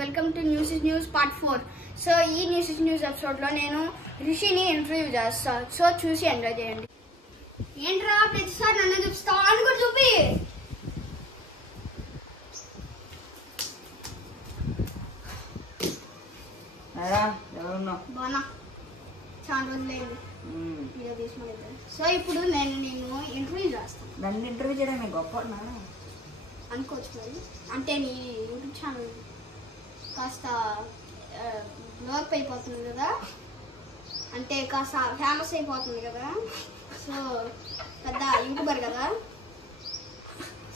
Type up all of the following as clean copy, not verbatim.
Welcome to news is news part 4. So ఈ news is news episode లో నేను రిషిని ఇంటర్వ్యూ చేస్తాను. సో చూసి ఎంజాయ్ చేయండి. ఏంట్రా ప్రతిసారి నన్ను చూపిస్తావు అని కూడా చూపి. బానా చాలా రోజులైంది వీడియో తీసుకుని. సో ఇప్పుడు నేను ఇంటర్వ్యూ చేస్తాను. నన్ను ఇంటర్వ్యూ చేయడం గొప్ప అనుకోవచ్చు మరి. అంటే నీ యూట్యూబ్ ఛానల్ కాస్త బ్లాక్ అయిపోతుంది కదా, అంటే కాస్త ఫేమస్ అయిపోతుంది కదా. సో పెద్ద యూట్యూబర్ కదా.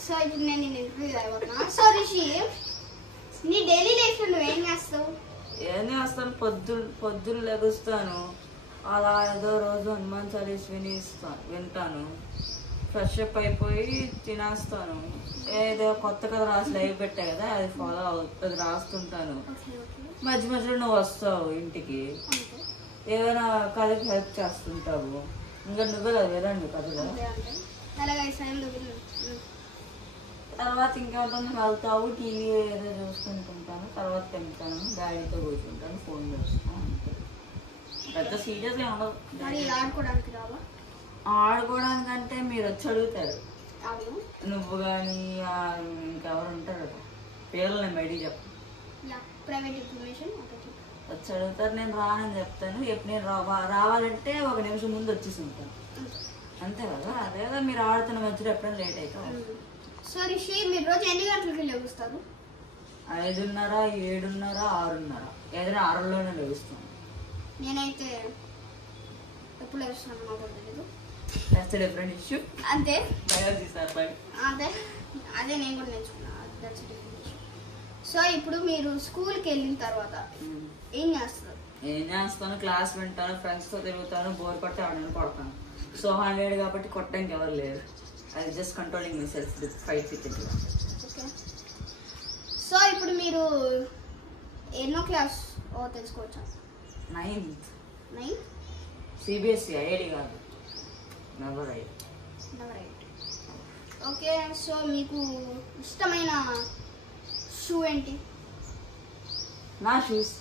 సో ఇప్పుడు నేను ఇంటర్వ్యూ అయిపోతున్నా. సో రిషి, నీ డైలీ లైఫ్ నువ్వు ఏం చేస్తావు? ఏం చేస్తాను, పొద్దున్న లెగుస్తాను, అలా ఏదో రోజు హనుమాన్ చాలీస్ వింటాను, ఫ్రెష్ అప్ అయిపోయి తినేస్తాను, ఏదో కొత్త కథ రాసి లైవ్ పెట్టా కదా అది ఫాలో అవుతుంది, రాస్తుంటాను. మధ్య మధ్యలో నువ్వు వస్తావు ఇంటికి, ఏదైనా కథకి హెల్ప్ చేస్తుంటావు. ఇంకా నువ్వే కదా వినండి కథలో. తర్వాత ఇంకేమవుతుంది, వెళ్తావు, టీవీ ఏదో చూసుకుంటుంటాను, తర్వాత తింటాను, డాడీతో కూర్చుంటాను, ఫోన్ చూస్తాను. అంతే, పెద్ద సీరియస్ గా ఉండదు. ఆడుకోవడానికంటే మీరు వచ్చి అడుగుతారు, నువ్వు కానీ ఇంకెవరు ఉంటారు కదా పేర్లు నేను బయటికి చెప్పను, వచ్చి అడుగుతారు, నేను రానని చెప్తాను. నేను రావాలంటే ఒక నిమిషం ముందు వచ్చేసి ఉంటాను, అంతే కదా. అదే కదా, మీరు ఆడుతున్న మధ్యలో ఎప్పుడైనా లేట్ అవుతావు. సో రిషి, మీరు రోజు ఎన్ని గంటలకి లెగుస్తారు? 5:30, 7:30, 6:30, ఏదైనా 6లోనే లెగుస్తాను. నేనైతే ఎప్పుడు లెగుస్తాను నాకు తెలియదు. That's different issue. అంతే, బయాలజీ సార్ బై. అదే నేను కూడా నేర్చుకున్నా. That's different issue. సో ఇప్పుడు మీరు స్కూల్కి వెళ్ళిన తర్వాత ఏం చేస్తారు? ఏం చేస్తాను, క్లాస్ వింటాను, ఫ్రెండ్స్తో తిరుగుతాను, బోర్ పడితే ఆడని కొడతాను. సో 100 కాబట్టి కొట్టడానికి ఎవరు లేరు. I just controlling my self with 5 seconds. Okay. So ఇప్పుడు మీరు ఎన్నో క్లాస్ తెలుసుకోవచ్చా? 9th. CBSE ఐఐడి కాదు, నెవర్ రైట్. ఓకే. సో మీకు ఇష్టమైన షూ ఏంటి? నా shoes.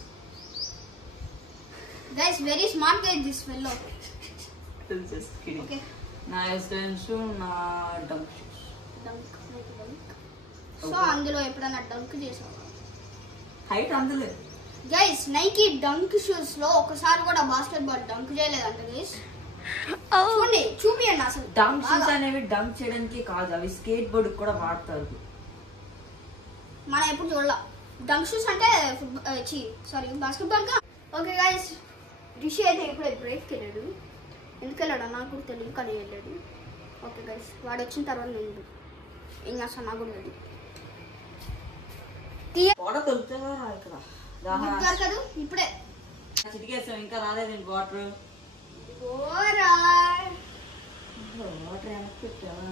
Guys, very smart guys this fellow. Okay, నా ఇష్టమైన షూ నా డంక్ షూస్. సో అందులో ఎప్పుడైనా డంక్ చేసావా? హైట్ అందులో గైస్, నైకీ డంక్ షూస్ లో ఒకసారి కూడా బాస్కెట్ బాల్ డంక్ చేయలేదంట గైస్. చూడండి, చూపియండి. అసలు డంక్ షూస్ అనేవి డంక్ చేయడానికి కాదు, అవి స్కేట్ బోర్డ్ కూడా వాడతారు. మనం ఎప్పుడు చూడాల డంక్ షూస్ అంటే బాస్కెట్ బాల్ గా. ఓకే గైస్, రిషి అయితే ఇప్పుడే బ్రేక్కి వెళ్ళాడు. ఎందుకు వెళ్ళాడు నాకు కూడా తెలియదు, కానీ వెళ్ళాడు. ఓకే గైస్, వాడు వచ్చిన తర్వాత నేను ఏం చేస్తాను నాకు కూడా తెలియదు. కదా ఇప్పుడే చిటికేసాం, ఇంకా రాలేదు వాటర్. వాటర్ వెనక్కి పెట్టావా?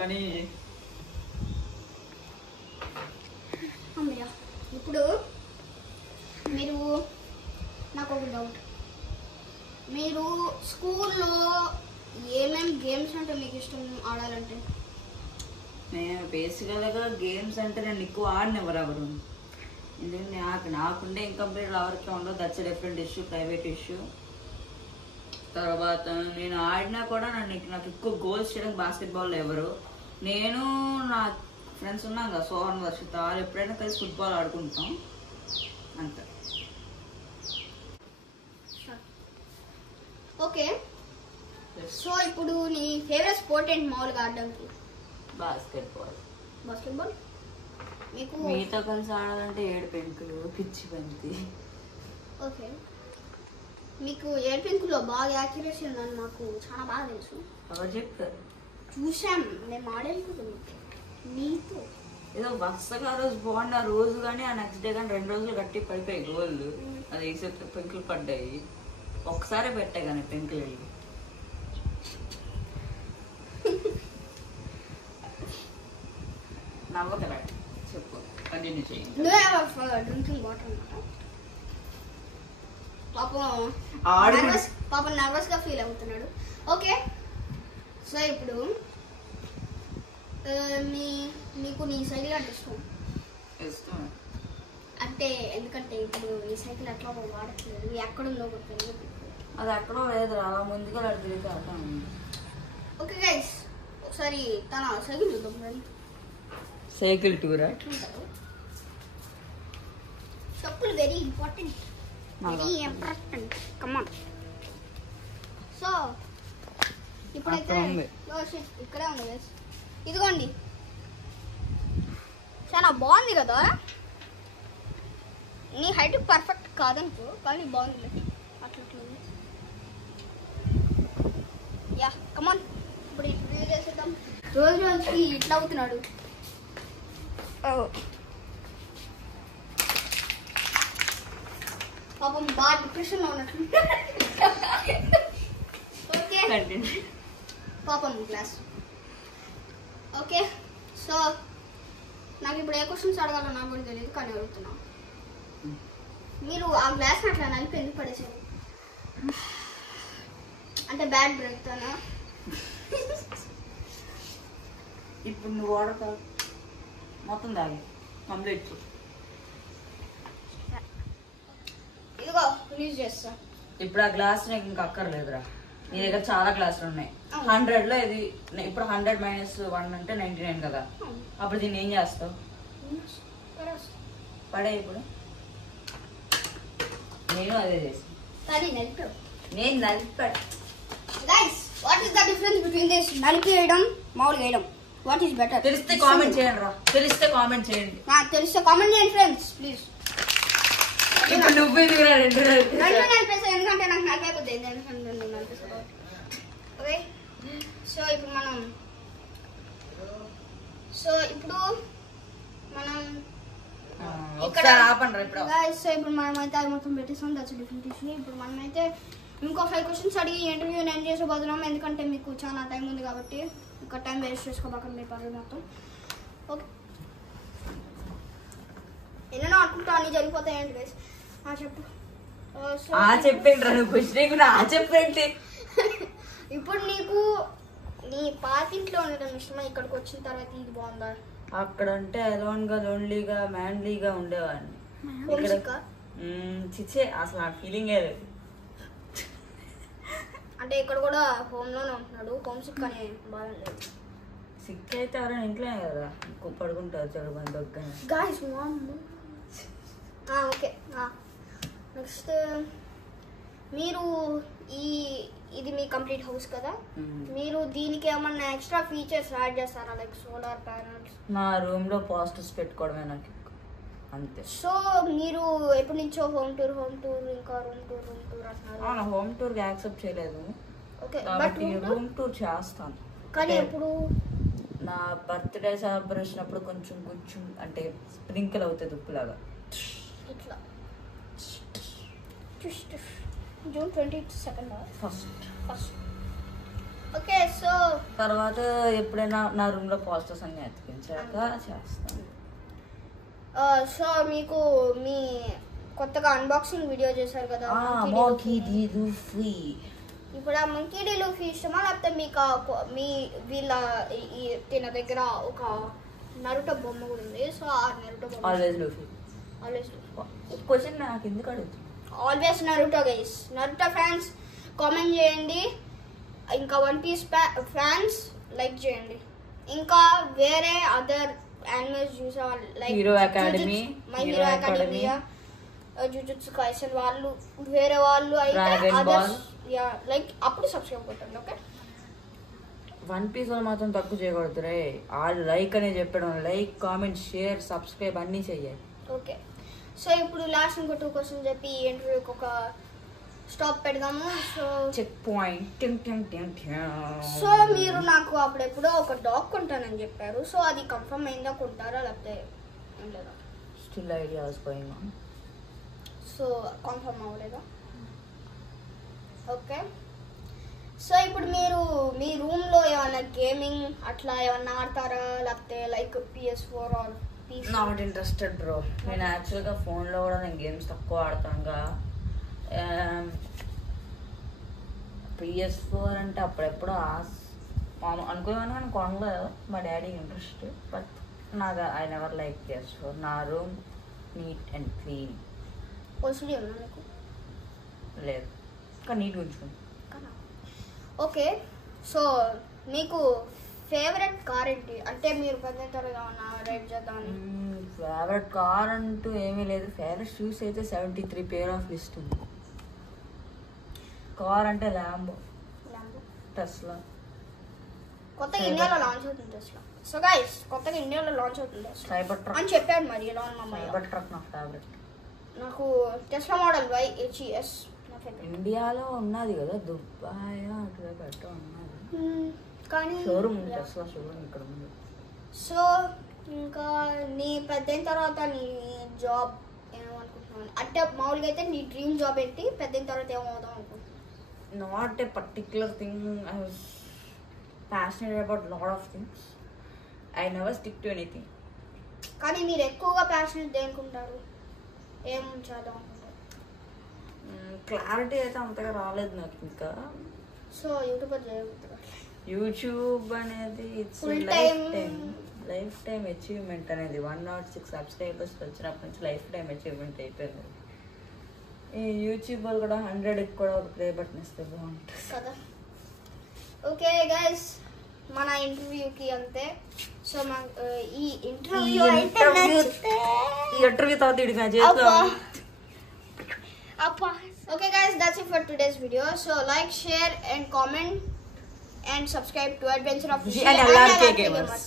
కానీ అమ్మయ్య. ఇప్పుడు మీరు, నాకు ఒక డౌట్, మీరు స్కూల్లో ఏమేమి గేమ్స్ అంటే మీకు ఇష్టం ఆడాలంటే? నేను బేసికల్గా గేమ్స్ అంటే నేను ఎక్కువ ఆడినెవరు ఎవరు, ఎందుకంటే నాకుండే ఇన్కంప్లీట్ ఎవరికి ఉండదు. That's different issue, private issue. తర్వాత నేను ఆడినా కూడా నాకు ఎక్కువ గోల్స్ చేయడానికి బాస్కెట్బాల్ ఎవరు. నేను నా ఫ్రెండ్స్ ఉన్నాం కదా, సోహన్, వర్షిత, వాళ్ళు ఎప్పుడైనా కలిసి ఫుట్బాల్ ఆడుకుంటాం, అంతే. ఓకే. సో ఇప్పుడు నీ ఫేవరెట్ స్పోర్ట్ ఏంటి మామూలుగా ఆడడానికి? బాస్కెట్బాల్. మీకు మీతో కలిసి ఆడాలంటే 7 పెంకులు, పిచ్చి బంతి. ఓకే, మీకు 7 పెంకులో బాగా యాక్యురసీ ఉందని మాకు చాలా బాగా తెలుసు. ఎవరు చెప్పారు? చూసాం, మేము ఆడాను మీతో. ఏదో వరుసగా రోజు బాగుంది, ఆ రోజు కానీ ఆ నెక్స్ట్ డే కానీ 2 రోజులు గట్టి పడిపోయాయి గోళ్ళు. అది వేసే పెంకులు పడ్డాయి. ఒకసారి పెట్టాయి కానీ పెంకులు వెళ్ళి. నవ్వకరా, చెప్పు, కంటిన్యూ చేయండి. డ్రింకింగ్ వాటర్ అన్నమాట. పాపం నర్వస్ గా ఫీల్ అవుతున్నాడు. ఓకే, సో ఇప్పుడు నీకు నీ సైకిల్ అంటే ఇష్టం? ఇష్టం. అంటే ఎందుకంటే ఇప్పుడు నీ సైకిల్ ఎట్లా వాడట్లేదు, ఎక్కడుందో కూడా తెలియదు. అది ఎక్కడో లేదు, అలా ముందుగా తిరిగి అర్థం. ఓకే గైస్, ఒకసారి తన సైకిల్ చూద్దాం రండి. సైకిల్ టూరా? చెప్పులు వెరీ ఇంపార్టెంట్, కమాన్. సో ఇప్పుడైతే ఇక్కడే ఉంది గైస్, ఇదిగోండి. చాలా బాగుంది కదా, నీ హైట్ పర్ఫెక్ట్ కాదనుకో కానీ బాగుంది అట్లా. యా కమాన్, ఇప్పుడు రివ్యూ చేసేద్దాం. రోజుకి ఇట్లా అవుతున్నాడు. పాపం బాగా డిప్రెషన్లో ఉన్నట్లు. ఓకే పాపం క్లాస్. ఓకే సో నాకు ఇప్పుడు ఏ క్వశ్చన్స్ అడగాలో నాకు కూడా తెలియదు కానీ అడుగుతున్నా. మీరు ఆ గ్లాస్ అట్లా నలిపి ఎందుకు పడేసారు? అంటే బ్యాడ్ బ్రేక్తానా? ఇప్పుడు నువ్వు వాడతా మొత్తం తాగి కంప్లీట్. ఇదిగో రిలీజ్ చేస్తా. ఇప్పుడు ఆ గ్లాస్ నాకు ఇంకా అక్కర్లేదురా, నీ దగ్గర చాలా గ్లాసులు ఉన్నాయి. 100లో ఇది ఇప్పుడు 100 - 1 అంటే 99 కదా. అప్పుడు దీన్ని ఏం చేస్తావు? పడే. ఇప్పుడు నేను అదే చేసి నేను నలిపాడు. Guys what is the difference between this నలిపి వేయడం మామూలుగా వేయడం? What is better? తెలిస్తే కామెంట్ చేయండి రా, తెలిస్తే కామెంట్ చేయండి. నాకు తెలిస్తే కామెంట్ చేయండి ఫ్రెండ్స్ ప్లీజ్. ఇప్పుడు నువ్వు రెండు నలిపేసా ఎందుకంటే నాకు నలిపైపోద్ది. ఎందుకంటే నలిపేసా. ఓకే సో ఇప్పుడు మనం ఒకసారి ఆపండి ఇప్పుడు. గైస్ సో ఇప్పుడు మనం అయితే అది మొత్తం పెట్టేసాం. That's different issue. ఇప్పుడు మనం అయితే ఇంకో 5 క్వశ్చన్స్ అడిగి ఇంటర్వ్యూ నేను చేసేబోతున్నాం. ఎందుకంటే మీకు చాలా టైం ఉంది కాబట్టి ఇంకా టైం వేస్ట్ చేసుకోబాకండి మీ పనులు మొత్తం. ఓకే ఎన్నో అనుకుంటా అన్నీ జరిగిపోతాయండి గైస్. చెప్పు. చెప్పండి నువ్వు క్వశ్చన్ చెప్పండి. ఇప్పుడు నీకు నీ పాతింట్లో ఉండడం ఇష్టమా, ఇక్కడికి వచ్చిన తర్వాత ఇది బాగుందా? అక్కడ అంటే అలోన్ గా లోన్లీగా మ్యాన్లీగా ఉండేవాడిని. చిచ్చే అసలు ఆ ఫీలింగే లేదు. అంటే ఇక్కడ కూడా హోమ్ లోనే ఉంటున్నాడు, హోమ్ సిక్ అనే బాగా లేదు. సిక్ అయితే ఎవరైనా ఇంట్లోనే కదా పడుకుంటారు చెడు మంది దొగ్గని. గాయ్స్ ఓకే నెక్స్ట్ మీరు ఇది మీ కంప్లీట్ హౌస్ కదా, మీరు దీనికి ఏమన్నా ఎక్స్ట్రా ఫీచర్స్ యాడ్ చేస్తారా? Like solar panels. నా రూమ్ లో పోస్టర్స్ పెట్టుకోవడమే నాకు అంతే. సో మీరు ఎప్పటి నుంచో హోమ్ టూర్ ఇంకా రూమ్ టూర్ అంటున్నారు. హోమ్ టూర్ యాక్సెప్ట్ చేయలేదు. ఓకే బట్ రూమ్ టూర్ చేస్తాను. కానీ ఎప్పుడు? నా బర్త్డే సెలబ్రేషన్ అప్పుడు కొంచెం అంటే స్ప్రింకిల్ అవుతుంది ఉప్పులాగా ఇట్లా. June 22nd first. Okay so తర్వాత ఎప్పుడైనా నా రూమ్ లో పోస్టర్స్ అన్ని అతికించాక చేస్తాను. సో మీకు మీ కొత్తగా అన్బాక్సింగ్ వీడియో చేశారు కదా, ఇప్పుడు ఆ మంకీ డీ లూఫీ ఇష్టమా లేకపోతే మీకు తిన దగ్గర ఒక నరుటో బొమ్మ కూడా ఉంది. సో ఆ నరుటో బొమ్మ ఆల్వేస్ లూఫీ. క్వశ్చన్ నాకు ఎందుకు అడుగుతుంది? Always Naruto guys. Naruto fans comment చేయండి, ఇంకా వన్ పీస్ ఫ్యాన్స్ లైక్ చేయండి, ఇంకా వేరే అదర్ యానిమేస్ చూసే వాళ్ళు like hero academy, my hero academia, jujutsu Kaisen వాళ్ళు వేరే వాళ్ళు అయితే అదర్స్ లైక్ అప్పుడు సబ్స్క్రైబ్ కొట్టండి. ఓకే వన్ పీస్ వాళ్ళు మాత్రం తక్కువ చేయకూడదు రే. వాళ్ళు లైక్ అనే చెప్పడం, లైక్ కామెంట్ షేర్ సబ్స్క్రైబ్ అన్నీ చెయ్యాలి. ఓకే సో ఇప్పుడు లాస్ట్ ఇంకో 2 క్వశ్చన్ చెప్పి ఈ ఇంటర్వ్యూకి ఒక స్టాప్ పెడదాము. So check point. సో మీరు నాకు అప్పుడెప్పుడో ఒక డాగ్ కొంటానని చెప్పారు. సో అది కన్ఫర్మ్ అయిందా, కొంటారా లేకపోతే ఏం లేదా? Still ideas going on. So confirm అవ్వలేదా? ఓకే సో ఇప్పుడు మీరు మీ రూమ్లో ఏమైనా గేమింగ్ అట్లా ఏమన్నా ఆడతారా లేకపోతే like PS4 or PC? Not interested bro. నేను యాక్చువల్గా ఫోన్లో కూడా నేను గేమ్స్ తక్కువ ఆడతానుగా. PS4 అంటే అప్పుడెప్పుడో అనుకున్నాను కానీ కొనలేదు. మా డాడీకి ఇంట్రెస్ట్, బట్ నాకు ఐ నెవర్ లైక్ దిస్. నా room neat and clean. OCD ఉన్నా నీకు? లేదు, కానీ నీట్గా ఉంచుకుంది. ఓకే, సో మీకు ఫేవరెట్ కార్ ఏంటి? అంటే మీరు పెద్ద త్వరగా ఉన్నా రైడ్ చేద్దామని. ఫేవరెట్ కార్ అంటూ ఏమీ లేదు. ఫేవరెట్ షూస్ అయితే 73 పేర్ ఆఫ్ లిస్ట్ ఉంది. కార్ అంటే ల్యాంబో, టెస్లా. కొత్తగా ఇండియాలో లాంచ్ అవుతుంది టెస్లా. సో గైస్, కొత్తగా ఇండియాలో లాంచ్ అవుతుంది సైబర్ ట్రక్ అని చెప్పాడు మరి ఇలా ఉన్న సైబర్ ట్రక్ నా ఫేవరెట్. నాకు టెస్లా మోడల్ Y HES నా ఫేవరెట్. ఇండియాలో ఉన్నది కదా, దుబాయ్ అటుగా పెట్ట ఉన్నది, కానీ షోరూమ్ ఉంది, టెస్లా షోరూమ్ ఇక్కడ ఉంది. సో ఇంకా నీ పెద్దయిన తర్వాత నీ జాబ్ ఏమనుకుంటున్నాను? అంటే మామూలుగా అయితే నీ డ్రీమ్ జాబ్ ఏంటి? పెద్దయిన తర్వాత ఏమవుదాం అనుకుంటున్నాను? Not a particular thing. I was passionate about lot of things. I never stick to anything. కానీ మీరు ఎక్కువగా ప్యాషనెట్ దేనుకుంటారు? ఏం చేద్దాం అనుకుంటారు? క్లారిటీ అయితే అంతగా రాలేదు నాకు ఇంకా. సో యూట్యూబర్ చేయబోతున్నారు. యూట్యూబ్ అనేది ఇట్స్ లైఫ్ టైం అచీవ్మెంట్ అనేది. 106 సబ్స్క్రైబర్స్ వచ్చినప్పటి నుంచి లైఫ్ టైం అచీవ్మెంట్ అయిపోయింది. ఈ యూట్యూబ్ వాళ్ళు కూడా 100కి కూడా ఒక ప్లే బటన్ ఇస్తే బాగుంటుంది కదా. ఓకే గైస్, మన ఇంటర్వ్యూకి అంతే. సో ఈ ఇంటర్వ్యూ తర్వాత ఇడిగా చేస్తా. Okay guys, that's it for today's video. So like, share and comment and subscribe to Adventure of Rishi and LRK Gamers.